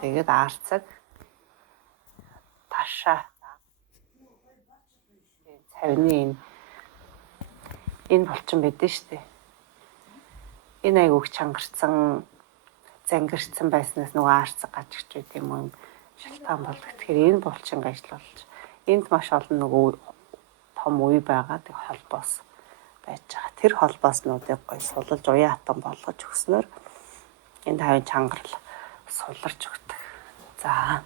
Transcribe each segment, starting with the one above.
Тэгээд арцаг ташаа цавны энэ булчин байдэн штэ. Энэ айгууг чангарсан, зангирсан байснаас нөгөө арцаг гажигч байт юм уу шалтгаан болдог. Тэгэхээр энэ булчинг ажиллуулж энд маш олон нөгөө том үе байгаа тэг холбоос байж байгаа. Тэр холбооснуудыг гой сулж уян хатан болгож өгснөөр энэ хавийн чангарал суларч өгдөг. За.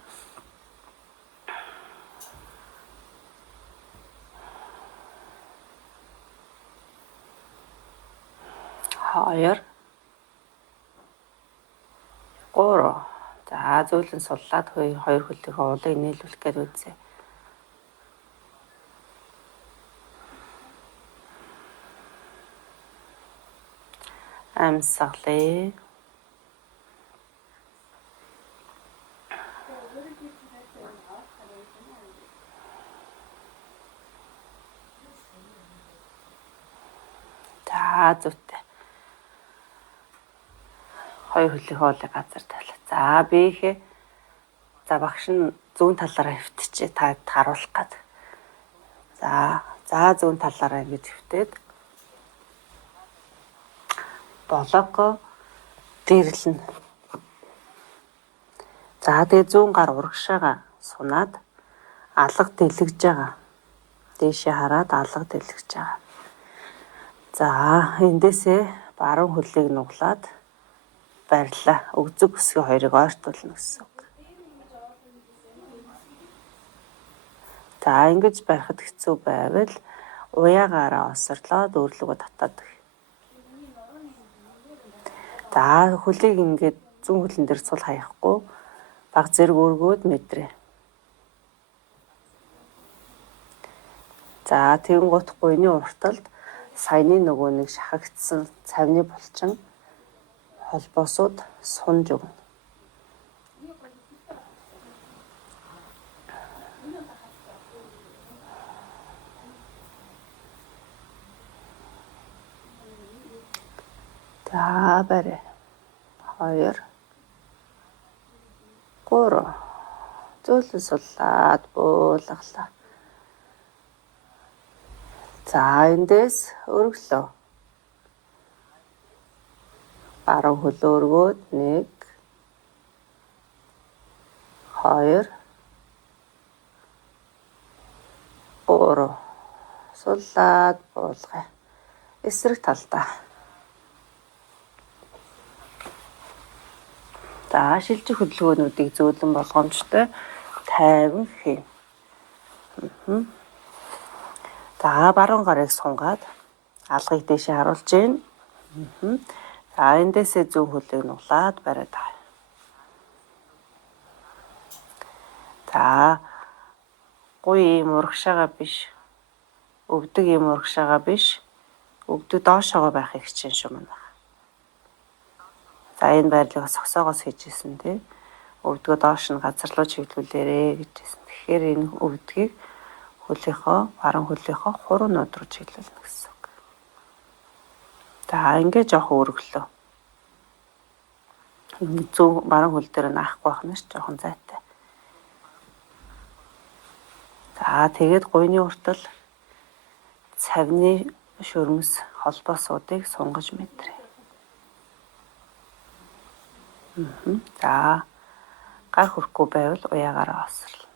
Хоёр. Гурав. За зөөлөн суллаад хоёр хөлийг уулыг нийлүүлэх гээд үзье. Амьсгалыг за зүйтэй. Хоёр хөлийг уулыг газар тавилаа. За биихээ. За багш нь зүүн талаараа хөвтчээ та харуулах гээд. За зүүн талаараа ингэж хөвтөөд болоко дэрлэнэ. За тэгээ зүүн гар урагшаага сунаад алга дэлгэж байгаа. Дээшээ хараад алга дэлгэж байгаа. За эндээсээ баруун хөлийг нуглаад барьлаа. Өгзөг өсгөө хоёрыг ойртуулна гэсэн үг. За ингэж барихад хэцүү байвал уяагаараа осорлоод өөрлөгөө татаад. За хөлийг ингээд зүүн хөлн дээр сул хаяхгүй баг зэрэг өргөөд мэдрээ. За тэгэнгუთ гуйны урталд саяны нөгөө нэг шахагдсан цавны булчин холбоосууд сунж өгнө. За барай. 2 3 зөөлөн суллаад буулгалаа. За эндээс өргөлөө. Баруун хөлөө өргөөд 1 2 3 суллаад буулгая. Эсрэг талдаа. За шилжих хөдөлгөөнүүдийг зөөлөн болгоомжтой тайван хийн. За баруун гарыг сунгаад алгыг дэшээ харуулж гин. За эндээсээ зүүн хөлийг нуглаад бариад байгаа. За гуй ийм урагшаага биш. Өвдөг ийм урагшаага биш. Өвдөг доошоогоо байхыг хичээн шумна. За энэ байрлалыг согсоогоос хийжсэн тий. Өвдгөө доош нь газар руу чиглүүлээрэ гэжсэн. Тэгэхээр энэ өвдгийг хөлийнхөө баруун хөлийнхөө хуруунууд руу чиглүүлнэ гэсэн үг. За ингээд жоох өргөлөө. Зүүн баруун хөл дээр наахгүй байх нь ш жоохон зайтай. За тэгээд гуйны уртал цавны шөрмөс холбоосуудыг сунгаж мэдрээ. За гар хүрхгүй байвал уяагаараа осорлоо.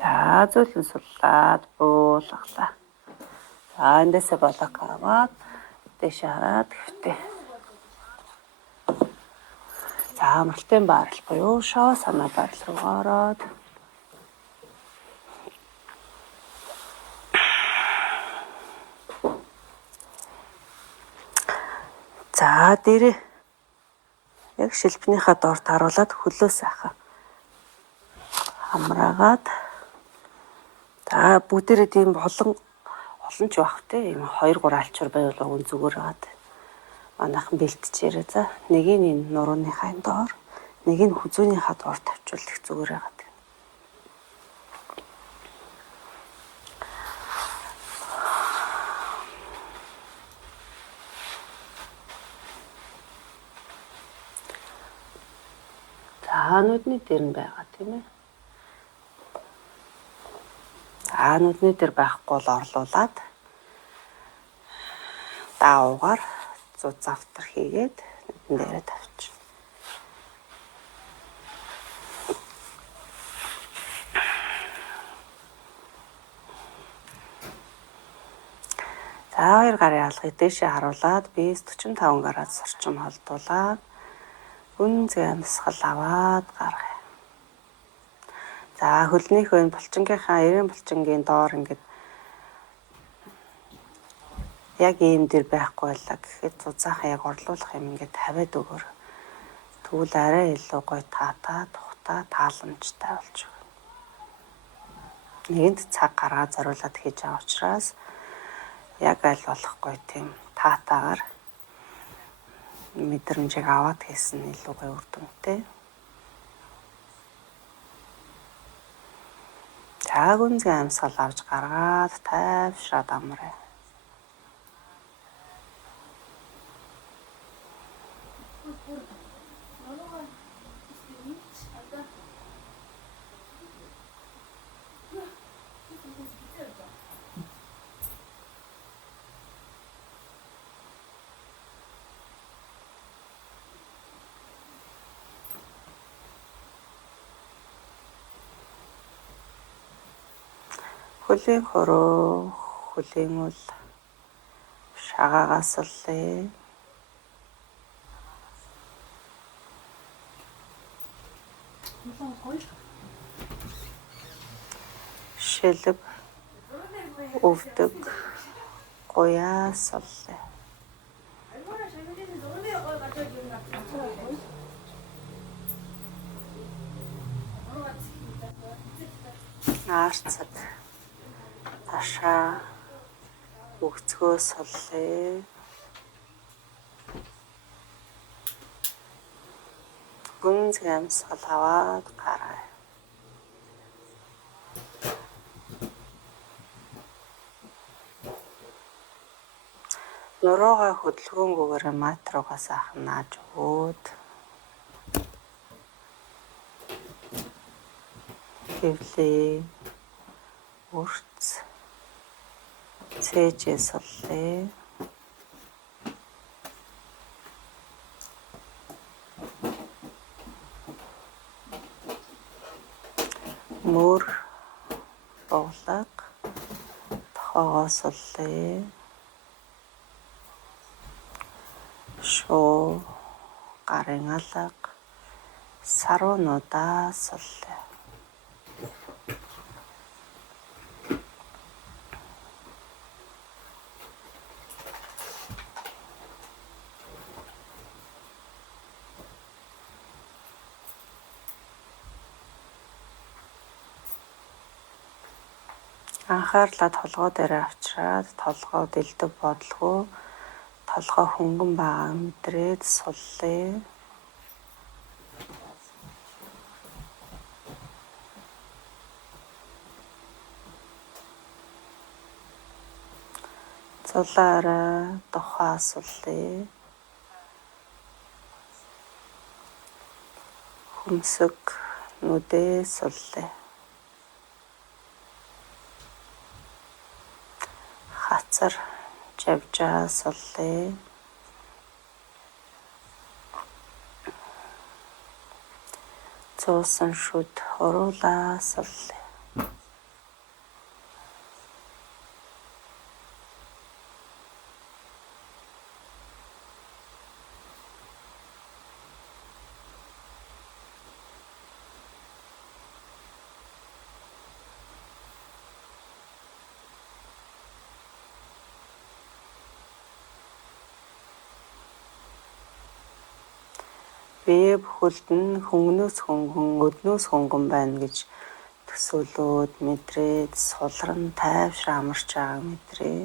За зөөлөн суллаад буулгалаа. За эндээсээ болок аваад дэшээ хараад хэвтээ. За амралтын баарал буюу шоо санаа баарал руу ороод за дээрээ яг шилбнийхаа доорт харуулад хөлөө сайхан хамраагаад за бүгдээрээ тийм олон ч байх те ийм 2 3 алчуур байвал уг зүгээр байгаад манайхан бэлтчихээрээ за нэгийг энэ нурууныхаа доор нэг нь хүзүүнийхаа доор тавьчвал их зүгээр байгаад. нүүдний дээр нь байгаа тийм ээ. Нүүдний дээр байхгүй бол орлуулад даавуугаар зуц автар хийгээд нүдэн дээрээ тавьчих. За 2 гарын алгыг дээшээ харуулад биес 45 градус орчим холдуулаад гүнзгий амьсгал аваад гаргая. За хөлнийхөө энэ булчингийнхаа 90 булчингийн доор ингээд яг ийм дээр байхгүй байлаа гэхэд зузаахан яг орлуулах юм ингээд тавиад өгөр. Тэгвэл арай илүү гоё таатаа, тухтаа, тааламжтай болж байгаа. Нэгэнт цаг гаргаад зориулаад хийж байгаа учраас яг аль болох гоё тийм таатаагаар мэдрэмжийг аваад хийсэн нь илүү гоё үр дүнтэй. За гүнзгий амьсгал авч гаргаад тайвшраад амраа. Хөлийн хороо, хөлийн үл шагаагаас олъё. Шилэг, өвдөг, гуяас олъё. Аарцад ташаа өгцгөөс олъё. Гүнзгий амьсгал аваад гаргая. Нуруугаа хөдөлгөөнгүйгээр мат руугаа саахан нааж өгөөд хөвлөө урц цээжээс олъё. Мөр боглог тохоогоос олъё. Шуу гарын алга саруунуудаас олъё. Анхаарлаа толгой дээр авчираад толгой дэлдэв бодлого толгой хөнгөн байгаа мэдрээд суллаа. Зулаараа тухаа суллаа. Хүмсэг нүдээ суллаа. Хацар жавжаа суллаа. Цуусан шүд хуруулаа суллаа. Бие бүхэлд нь хөнгнөөс хөнгөн, өднөөс хөнгөн байна гэж төсөөлөөд мэдрээд сулран тайвшир амарч байгааг мэдрээ.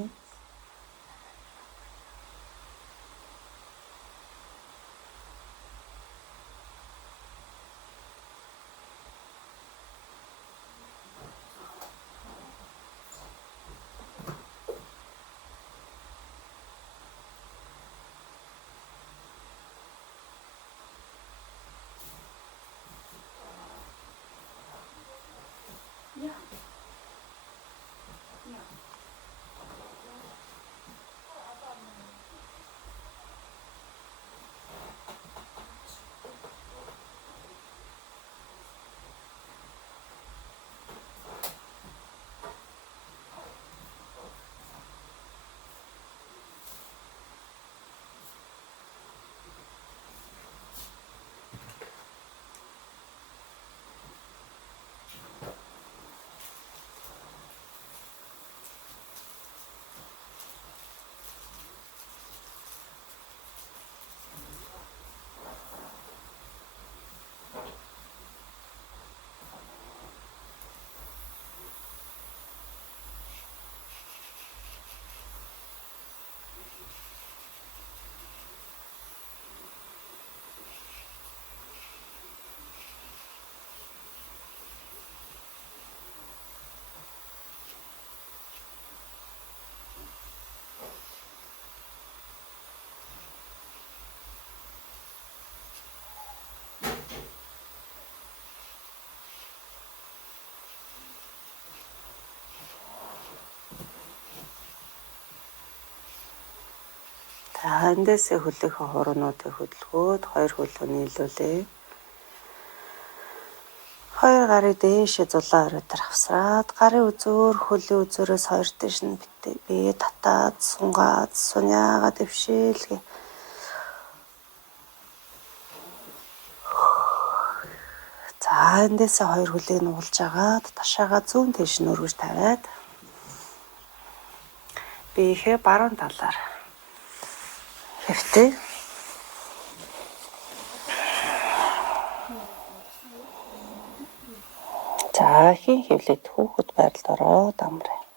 За эндээсээ хөлөөхөө хуруунуудыг хөдөлгөөд 2 хөлөө нийлүүлээ. 2 гарыг дээшээ зулаан оройдоор авсраад гарын үзүүр хөлөө үзүүрээс 2 дэш нь бие татаад сунгаад суняагаа дэвшээлгээ. За эндээсээ 2 хөлийг нуулж агаад ташаагаа зүүн тийш нь өргөж тавиад биеийнхээ баруун талаар хэвтээ. За хин хөвлөд хүүхэд байдалд ороод амраа.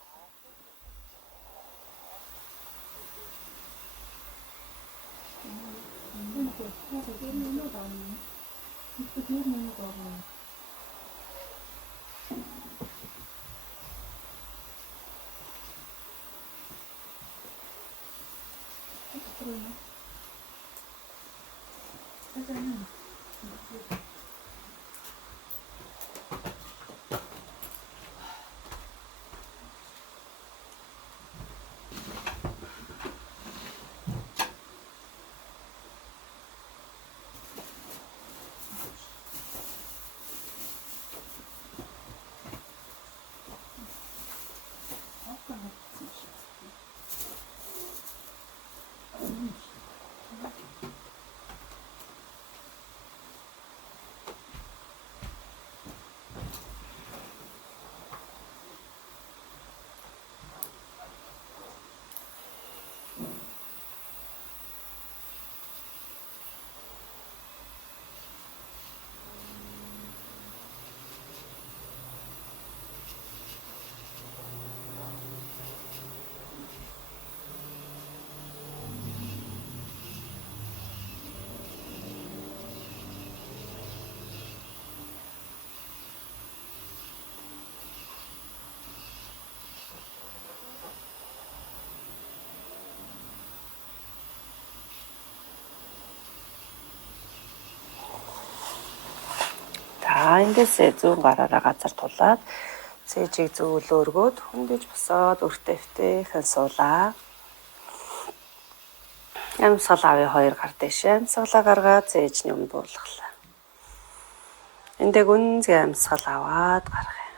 Эндээсээ зүүн гараараа газар тулаад цээжийг зөөлөө өргөөд хөндөж босоод өртөө эвтэйхэн суулаа. Амьсгал авъя 2 гар дэшээ амьсгалаа гаргаад цээжний өмнө буулгалаа. Эндээ гүнзгий амьсгал аваад гаргая.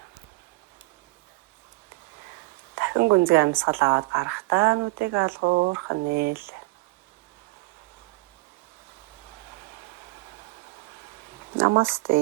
Дахин гүнзгий амьсгал аваад гарахдаа нүдийг алгуурхан нээл. Намасте.